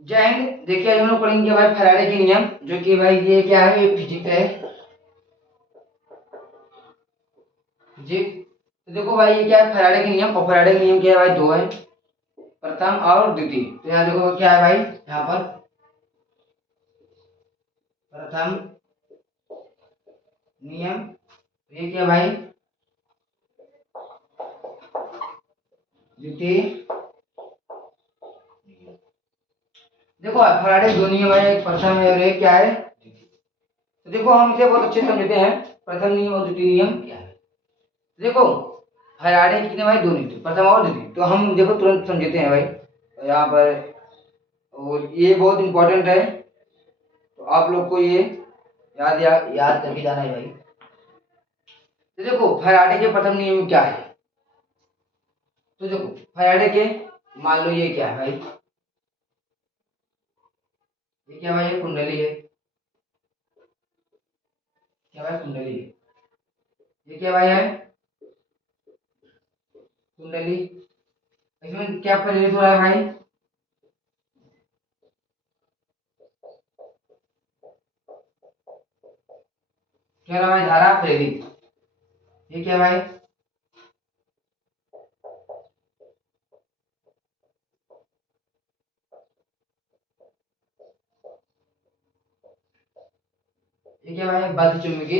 जय हिंद। देखिए आज हम लोग पढ़ेंगे भाई फैराडे के नियम, जो कि भाई ये क्या है, ये फिजिक्स है। फिजिक्स। तो देखो भाई ये क्या है, फैराडे के नियम। और फैराडे के नियम क्या है भाई, दो है, प्रथम और द्वितीय। तो यहाँ देखो क्या है भाई, यहाँ पर प्रथम नियम, ये क्या भाई, द्वितीय नियम। देखो फैराडे दो नियम है, एक प्रथम है और एक क्या है, द्वितीय। तो देखो हम इसे बहुत अच्छे से समझते हैं, प्रथम नियम और द्वितीय नियम क्या है। देखो फैराडे कितने भाई, दो नियम थे, प्रथम और द्वितीय। तो हम देखो तुरंत समझते हैं भाई यहाँ पर, और ये बहुत इंपॉर्टेंट है, तो आप लोग को ये याद करके जाना है भाई। तो देखो फैराडे के प्रथम नियम क्या है। तो देखो फैराडे के, मान लो ये क्या है भाई, ये क्या भाई, ये कुंडली है, क्या भाई कुंडली है, ये क्या भाई है, कुंडली। इसमें क्या प्रेरित हो रहा है भाई, क्या रहा भाई, धारा प्रेरित। ये क्या भाई, ये क्या भाई, बद्ध चुंबकी।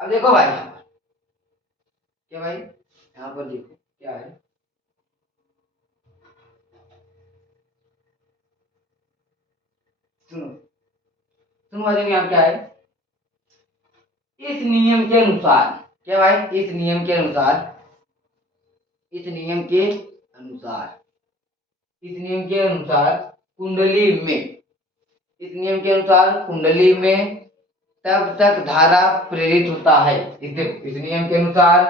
अब देखो भाई यहाँ पर क्या भाई, यहाँ पर देखो क्या है, सुनो सुनो भाई, देखो यहाँ क्या है, इस नियम के अनुसार, क्या भाई, इस नियम के अनुसार, इस नियम के अनुसार, इस नियम के अनुसार कुंडली में, इस नियम के अनुसार कुंडली में तब तक धारा प्रेरित होता है। इस नियम के अनुसार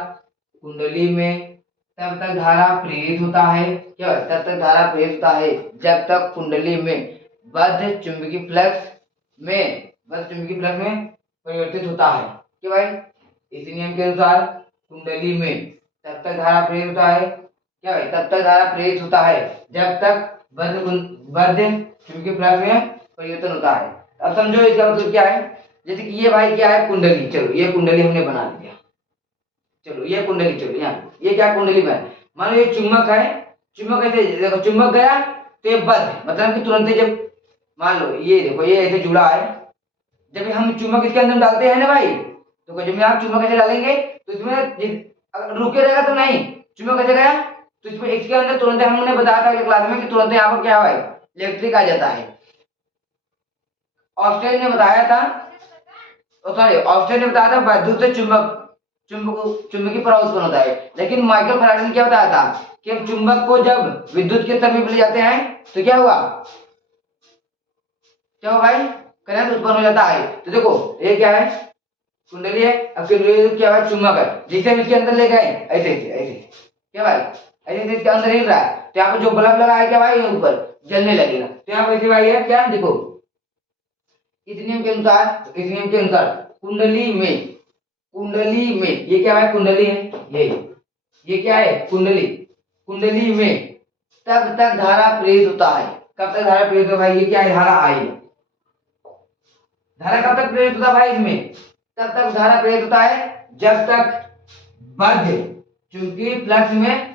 कुंडली में तब तक धारा प्रेरित होता है, क्या तब तक धारा प्रेरित होता है जब तक कुंडली में बद्ध चुंबकीय फ्लक्स में परिवर्तित होता है। क्या भाई, इस नियम के अनुसार कुंडली में तब तक धारा प्रेरित होता है, क्या भाई, तब तक धारा प्रेरित होता है जब तक बद्ध चुंबकीय फ्लक्स में परिवर्तन होता है। अब समझो इसका मतलब क्या है। जैसे कि ये भाई क्या है, कुंडली। चलो ये कुंडली हमने बना लिया, चलो ये कुंडली, चलो यहाँ ये क्या कुंडली में, मान लो ये चुंबक है, चुंबक ऐसे देखो, चुंबक गया तो ये बद्ध, मतलब कि तुरंत ही जब मान लो ये देखो ये ऐसे जुड़ा है, जब हम चुंबक इसके अंदर डालते हैं ना भाई, तो जब आप चुंबक ऐसे डालेंगे तो इसमें अगर रुके रहेगा तो नहीं, चुंबक ऐसे गया तो इसमें इसके अंदर तुरंत, हमने बताया था क्लास में कि तुरंत यहाँ पर क्या है, इलेक्ट्रिक आ जाता है। ऑस्टेन ने बताया था, सॉरी ऑस्टेन ने बताया था विद्युत से चुंबकीय प्रवाह उत्पन्न होता है। लेकिन माइकल फैराडे ने क्या बताया था कि हम चुंबक को जब विद्युत के समीप ले जाते हैं तो क्या हुआ, क्या हुआ भाई, करंट उत्पन्न हो जाता है। तो देखो ये क्या है, कुंडली है। अब कुंडली क्या है, चुंबक है, जिसे हम इसके अंदर ले गए ऐसे ऐसे ऐसे, क्या भाई, ऐसे ऐसे इसके अंदर हिल रहा है, तो यहाँ पर जो बल्ब लगा है क्या भाई, ऊपर जलने लगेगा। तो यहाँ पर ऐसे भाई है क्या, देखो इस नियम के अनुसार, इस नियम के अनुसार कुंडली में ये क्या है, कुंडली है, ये क्या है, कुंडली, कुंडली में तब तक धारा प्रेरित होता है। कब तक धारा प्रेरित होता है भाई, ये क्या है, धारा आई, धारा कब तक प्रेरित होता है भाई इसमें, तब तक धारा प्रेरित होता है जब तक बद्ध चुंबकीय फ्लक्स में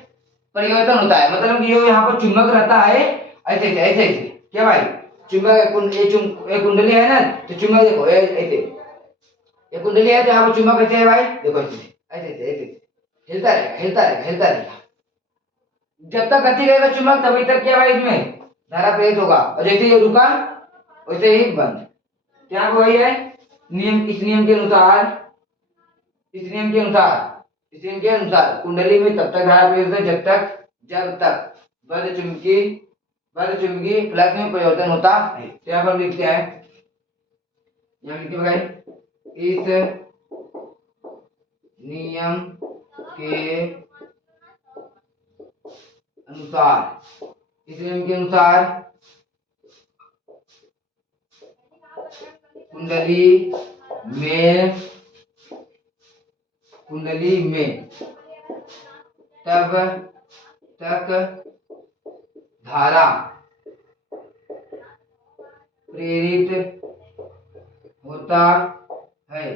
परिवर्तन होता है। मतलब कि ये यहाँ पर चुंबक रहता है ऐसे ऐसे ऐसे ऐसे, क्या भाई, चुंबक ये कुंडली है ना, तो चुंबक देखो ऐसे, ये कुंडली है तो यहाँ पर चुंबक कैसे है भाई, देखो ऐसे ऐसे ऐसे ऐसे हिलता रहेगा, हिलता रहेगा, हिलता रहेगा। जब तक गति करेगा चुंबक तभी तक क्या भाई, इसमें धारा प्रेरित होगा, और जैसे ये रुका वैसे ही बंद। क्या वही है नियम, इस नियम के अनुसार, इस नियम के अनुसार, इस नियम के अनुसार कुंडली में तब तक धारा प्रेरित होता है जब तक बद्ध चुंबकीय फ्लक्स में परिवर्तन होता है। तो यहाँ पर लिखते हैं, यहाँ लिखते भाई, इस नियम के अनुसार, इस नियम के अनुसार कुंडली में, कुंडली में तब तक धारा प्रेरित होता है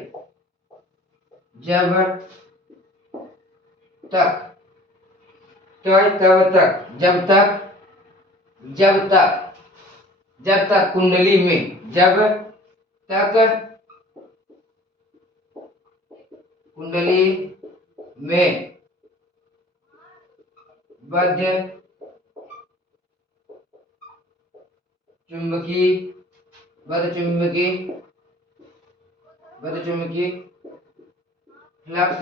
जब तक जब तक कुंडली में बद्ध चुंबकीय फ्लक्स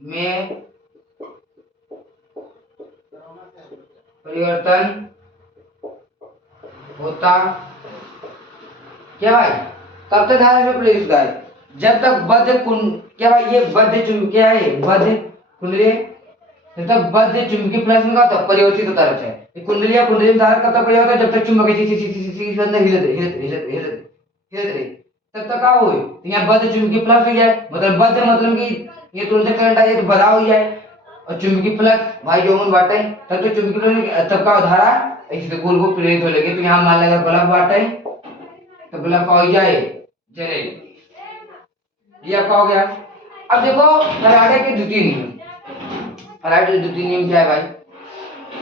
में परिवर्तन होता, क्या भाई, तब तक धारा में प्रेरित होता है जब तक बद्ध कुंड, क्या भाई, ये बद्ध चुंबकीय है, बद्ध कुंडली, तब बद्ध चुंबकीय फ्लक्स में क्या होता है, परिवर्तित होता रहता है। ये कुंडली में धारा कब तक परिवर्तित होता है, जब तक चुंबक हिलत रहे तब तक क्या हो, तो यहाँ बद्ध चुंबकीय फ्लक्स हो जाए, मतलब बद्ध मतलब कि ये तुरंत करंट आई तो बड़ा हो जाए, और चुंबकीय फ्लक्स भाई जो मन बाटे तब तो चुंबकीय फ्लक्स तब का धारा ऐसे गोल गोल प्रेरित हो लगे। तो यहाँ मान लेगा बल्ब बाटे तो बल्ब का हो जाए जले, ये आपका हो गया। अब देखो फैराडे के द्वितीय नियम, फैराडे के द्वितीय नियम क्या है भाई,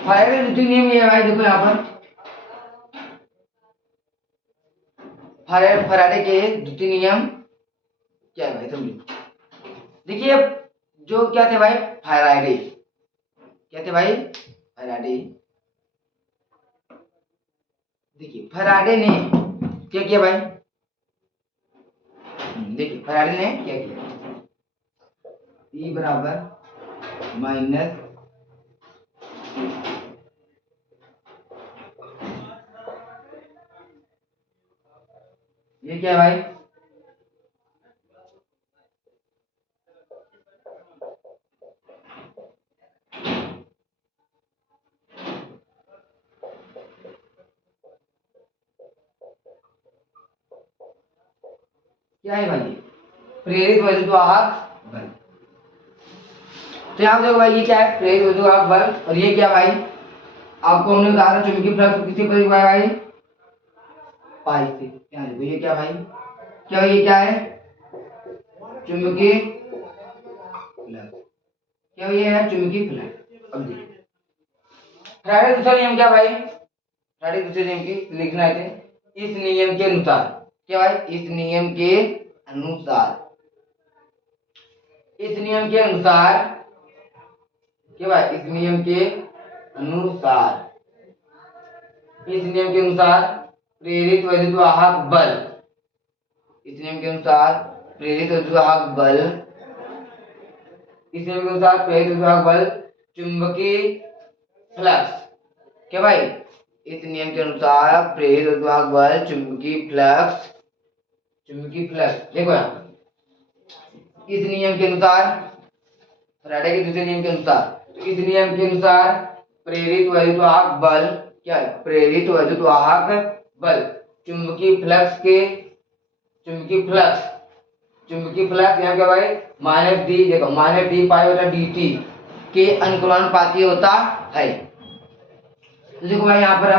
फैराडे के द्वितीय नियम ये है भाई, देखो यहाँ पर फैराडे के द्वितीय नियम क्या है भाई, समझो। देखिए जो क्या थे भाई, फैराडे क्या थे भाई, फैराडे, देखिए फैराडे ने क्या किया भाई, देखिए फैराडे ने क्या किया, E बराबर माइनस ये क्या है भाई, क्या है भाई, प्रेरित वैद्युत वाहक बल। तो यहाँ देखो भाई ये क्या है, प्रेरित वैद्युत वाहक बल, और ये क्या भाई, आपको हमने बताया चुंबकीय फ्लक्स किससे प्रेरित हुआ है भाई, पाई से। यहाँ देखो ये क्या भाई, क्या ये क्या है, चुंबकीय फ्लक्स, क्या ये है चुंबकीय फ्लक्स। अब देखिए फैराडे दूसरा नियम क्या भाई, फैराडे दूसरे नियम की लिखना है, इस नियम के अनुसार, क्या भाई, इस नियम के अनुसार, इस नियम के अनुसार, क्या भाई, इस नियम के अनुसार, इस नियम के अनुसार प्रेरित वैद्युत वाहक बल, इस नियम के अनुसार प्रेरित वैद्युत वाहक बल, इस नियम के अनुसार प्रेरित वैद्युत वाहक बल चुंबकीय फ्लक्स, क्या भाई, इस नियम के अनुसार प्रेरित वैद्युत वाहक बल चुंबकीय फ्लक्स, देखो यहाँ इस नियम के अनुसार, फैराडे के दूसरे नियम के अनुसार, तो इस नियम के अनुसार प्रेरित वैद्युत वाहक बल, क्या है, प्रेरित वैद्युत वाहक बल चुंबकीय फ्लक्स यहाँ क्या भाई, माइनस डी, देखो माइनस डी पाई बटा डी टी के अनुकूलानुपाती होता है। तो देखो भाई यहाँ पर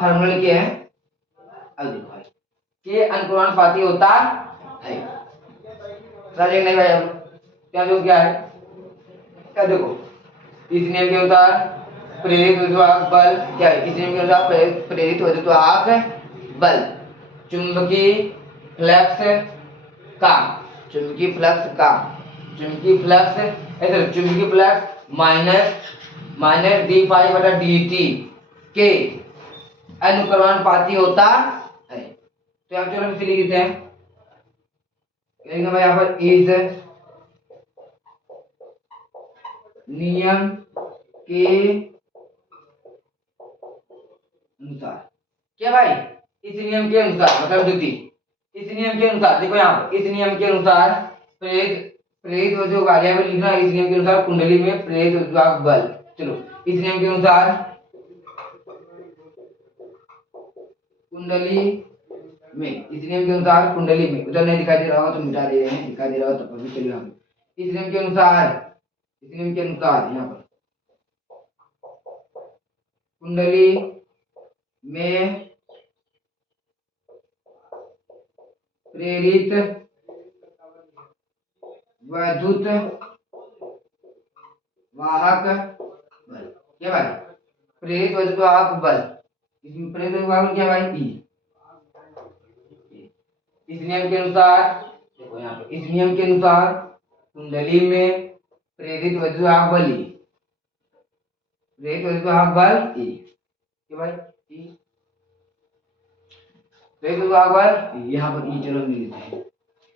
फार्मूला लिखे हैं, अब देखो भाई के अनुकूलानुपाती होता है, समझे नहीं भाई, अब क्या जो क्या है, क्या देखो इस नियम के अनुसार प्रेरित वैद्युत वाहक बल, क्या है, इस नियम के अनुसार प्रेरित वैद्युत वाहक बल चुंबकीय फ्लक्स का, चुंबकीय फ्लक्स माइनस डी पाई बटा डी टी के अनुकूलानुपाती होता है। तो यहाँ चलो इसे लिख देते हैं, भाई यहाँ पर इस नियम के अनुसार, क्या भाई, इस नियम के अनुसार मतलब द्वितीय, इस नियम के अनुसार, देखो यहाँ पर इस नियम के अनुसार प्रेरित वैद्युत वाहक बल लिखना, इस नियम के अनुसार कुंडली में प्रेरित वैद्युत वाहक बल, चलो इस नियम के अनुसार कुंडली में, इस नियम के अनुसार कुंडली में, उधर नहीं दिखाई दे रहा होगा तो मिटा दे रहे हैं, दिखाई दे रहा हो तो भी चलिए हम इस नियम के अनुसार यहाँ पर कुंडली में प्रेरित वैद्युत वाहक बल, क्या भाई? प्रेरित वैद्युत वाहक बल, इसमें प्रेरित वैद्युत वाहक क्या भाई? ई। इस नियम के अनुसार, देखो यहाँ पे, इस नियम के अनुसार कुंडली में प्रेरित वैद्युत वाहक बल ई, प्रेरित वैद्युत वाहक बल ई, क्या भाई? ई। प्रेरित वैद्युत वाहक बल यहाँ पर ई, चलो लिख देते हैं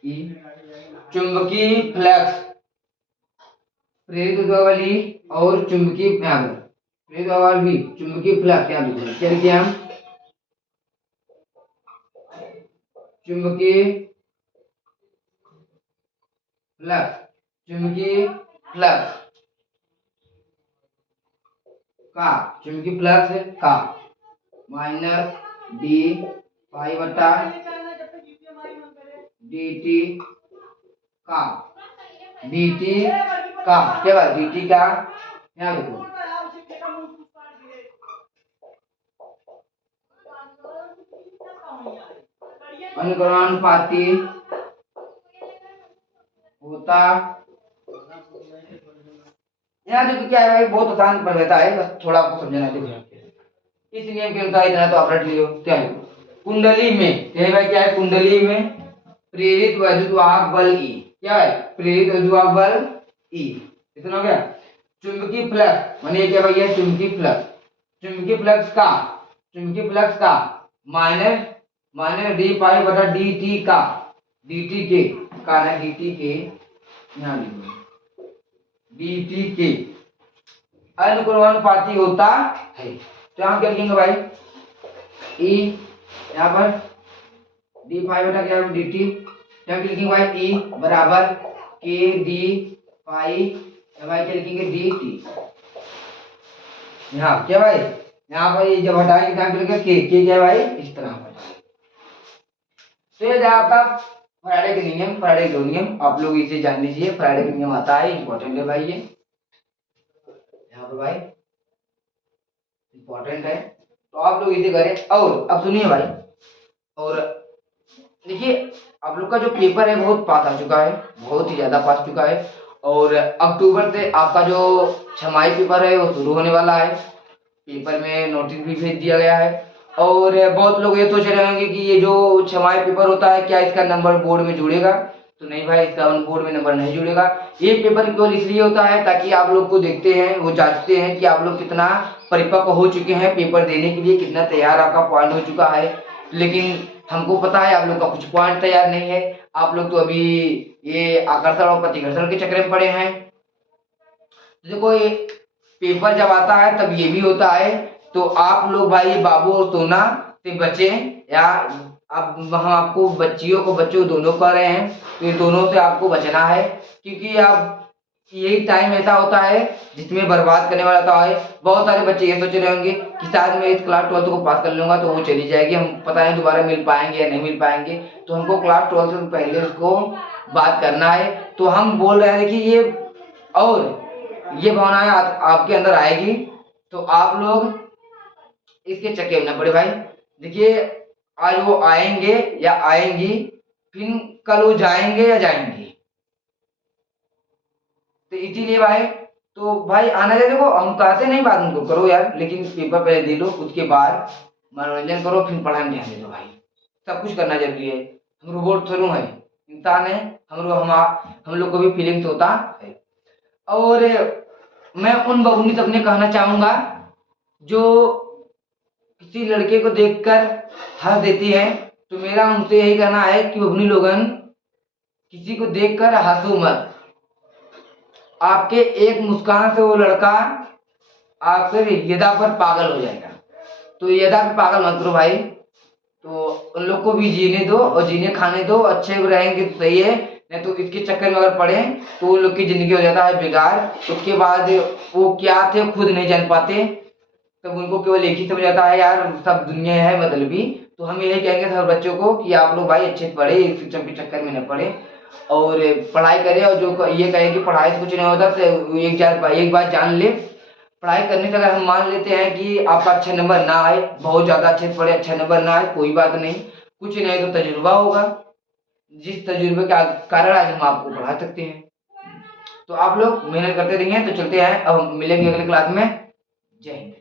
ई। चुंबकीय फ्लक्स, प्रेरित वैद्युत बल ई और चुंबकीय प्रेरित बल भी, चुंबकीय फ्लक्स क्या लिखेंगे? क्या लिखे हम? चुंबकीय फ्लक्स, चुंबकीय फ्लक्स का, चुंबकीय फ्लक्स का माइनस डी पाई बटा dt का, dt का, क्या बात? dt का, यहाँ देखो अनुक्रमानुपाती होता, यहाँ देखो क्या है भाई, बहुत आसान पड़ जाता है, बस थोड़ा आपको समझना है। देखो इस नियम के अनुसार इतना तो आप रट लियो। क्या है? कुंडली में, क्या है भाई? क्या है? कुंडली में प्रेरित वैद्युत वाहक बल ई, क्या है? प्रेरित वैद्युत वाहक बल ई, इतना हो गया। चुंबकीय फ्लक्स माने क्या भाई? ये चुंबकीय फ्लक्स, चुंबकीय फ्लक्स का, चुंबकीय फ्लक्स का माइनस माइनस डी पाई बटा डी टी का, डी टी के का ना, डी टी के, यहाँ लिखो डी टी के अनुक्रमानुपाती होता है। तो हम क्या लिखेंगे भाई? ई, यहाँ पर डी पाई बटा क्या डी टी, क्या लिखेंगे भाई? ई बराबर के डी पाई, भाई क्या लिखेंगे? D T. यहाँ क्या भाई? यहाँ पर जब हटाएंगे क्या लिखेंगे? के क्या भाई? इस तरह हटाएंगे। तो ये आपका फैराडे के नियम, फैराडे के नियम आप लोग इसे जान लीजिए। फैराडे का नियम आता है, इंपॉर्टेंट है भाई, ये यहाँ पर भाई इंपॉर्टेंट है, तो आप लोग इसे करें। और अब सुनिए भाई, और देखिए आप लोग का जो पेपर है बहुत पास आ चुका है, बहुत ही ज्यादा पास चुका है, और अक्टूबर से आपका जो छमाही पेपर है वो शुरू होने वाला है। पेपर में नोटिस भी भेज दिया गया है, और बहुत लोग ये सोच रहे होंगे कि ये जो छमाही पेपर होता है क्या इसका नंबर बोर्ड में जुड़ेगा? तो नहीं भाई, इसका बोर्ड में नंबर नहीं जुड़ेगा। ये पेपर केवल इसलिए होता है ताकि आप लोग को देखते हैं, वो जांचते हैं कि आप लोग कितना परिपक्व हो चुके हैं पेपर देने के लिए, कितना तैयार आपका पॉइंट हो चुका है। लेकिन हमको पता है आप लोग का कुछ पॉइंट तैयार नहीं है, आप लोग तो अभी ये आकर्षण और प्रतिकर्षण के चक्कर में पड़े हैं। देखो ये पेपर जब आता है तब ये भी होता है, तो आप लोग भाई बाबू और सोना से बचें, या अब हम आपको बच्चों दोनों कह रहे हैं, तो ये दोनों से आपको बचना है, क्योंकि अब यही टाइम ऐसा होता है जिसमें बर्बाद करने वाला होता है। बहुत सारे बच्चे ये सोच रहे होंगे कि शायद मैं इस क्लास 12 को पास कर लूंगा तो वो चली जाएगी, हम पता नहीं दोबारा मिल पाएंगे या नहीं मिल पाएंगे, तो हमको क्लास 12 से पहले उसको बात करना है। तो हम बोल रहे हैं कि ये, और ये भावनाएं आपके अंदर आएगी, तो आप लोग इसके चक्कर में न पड़े भाई। देखिए आज वो आएंगे या आएंगी, फिर कल वो जाएंगे या जाएंगी, तो इसीलिए भाई, तो भाई आना चाहिए। देखो हम कहते नहीं बात उनको करो यार, लेकिन पेपर पहले दे लो, उसके बाद मनोरंजन करो, फिर पढ़ाई में ध्यान दे दो भाई। सब कुछ करना जरूरी है, हम रोबोट थोड़ू है, इंसान है, हम लोग को भी फीलिंग्स होता है। और मैं उन बबुनी से अपने कहना चाहूंगा जो किसी लड़के को देखकर हंस देती है, तो मेरा उनसे यही कहना है कि बबुनी लोगन किसी को देखकर हंसो मत। आपके एक मुस्कान से वो लड़का आपके यदा पर पागल हो जाएगा, तो यदा पर पागल मत करो भाई। तो उन लोग को भी जीने दो और जीने खाने दो, अच्छे रहेंगे तो सही है, नहीं तो इसके चक्कर में अगर पड़े तो उन लोग की जिंदगी हो जाता है बेकार। उसके बाद वो क्या थे खुद नहीं जान पाते, तब उनको केवल एक ही समझ आता है यार सब दुनिया है मतलबी। तो हम यही कहेंगे सब बच्चों को कि आप लोग भाई अच्छे पढ़े, इस शिक्षक के चक्कर में न पड़े और पढ़ाई करें। और जो ये कहे कि पढ़ाई से कुछ नहीं होता, तो एक बात जान ले पढ़ाई करने से अगर हम मान लेते हैं कि आपका अच्छे नंबर ना आए, बहुत ज़्यादा अच्छे से पढ़े अच्छे नंबर ना आए, कोई बात नहीं, कुछ नहीं तो तजुर्बा होगा, जिस तजुर्बे के कारण आज हम आपको पढ़ा सकते हैं। तो आप लोग मेहनत करते रहिए। तो चलते हैं, अब हम मिलेंगे अगले क्लास में। जय हिंद।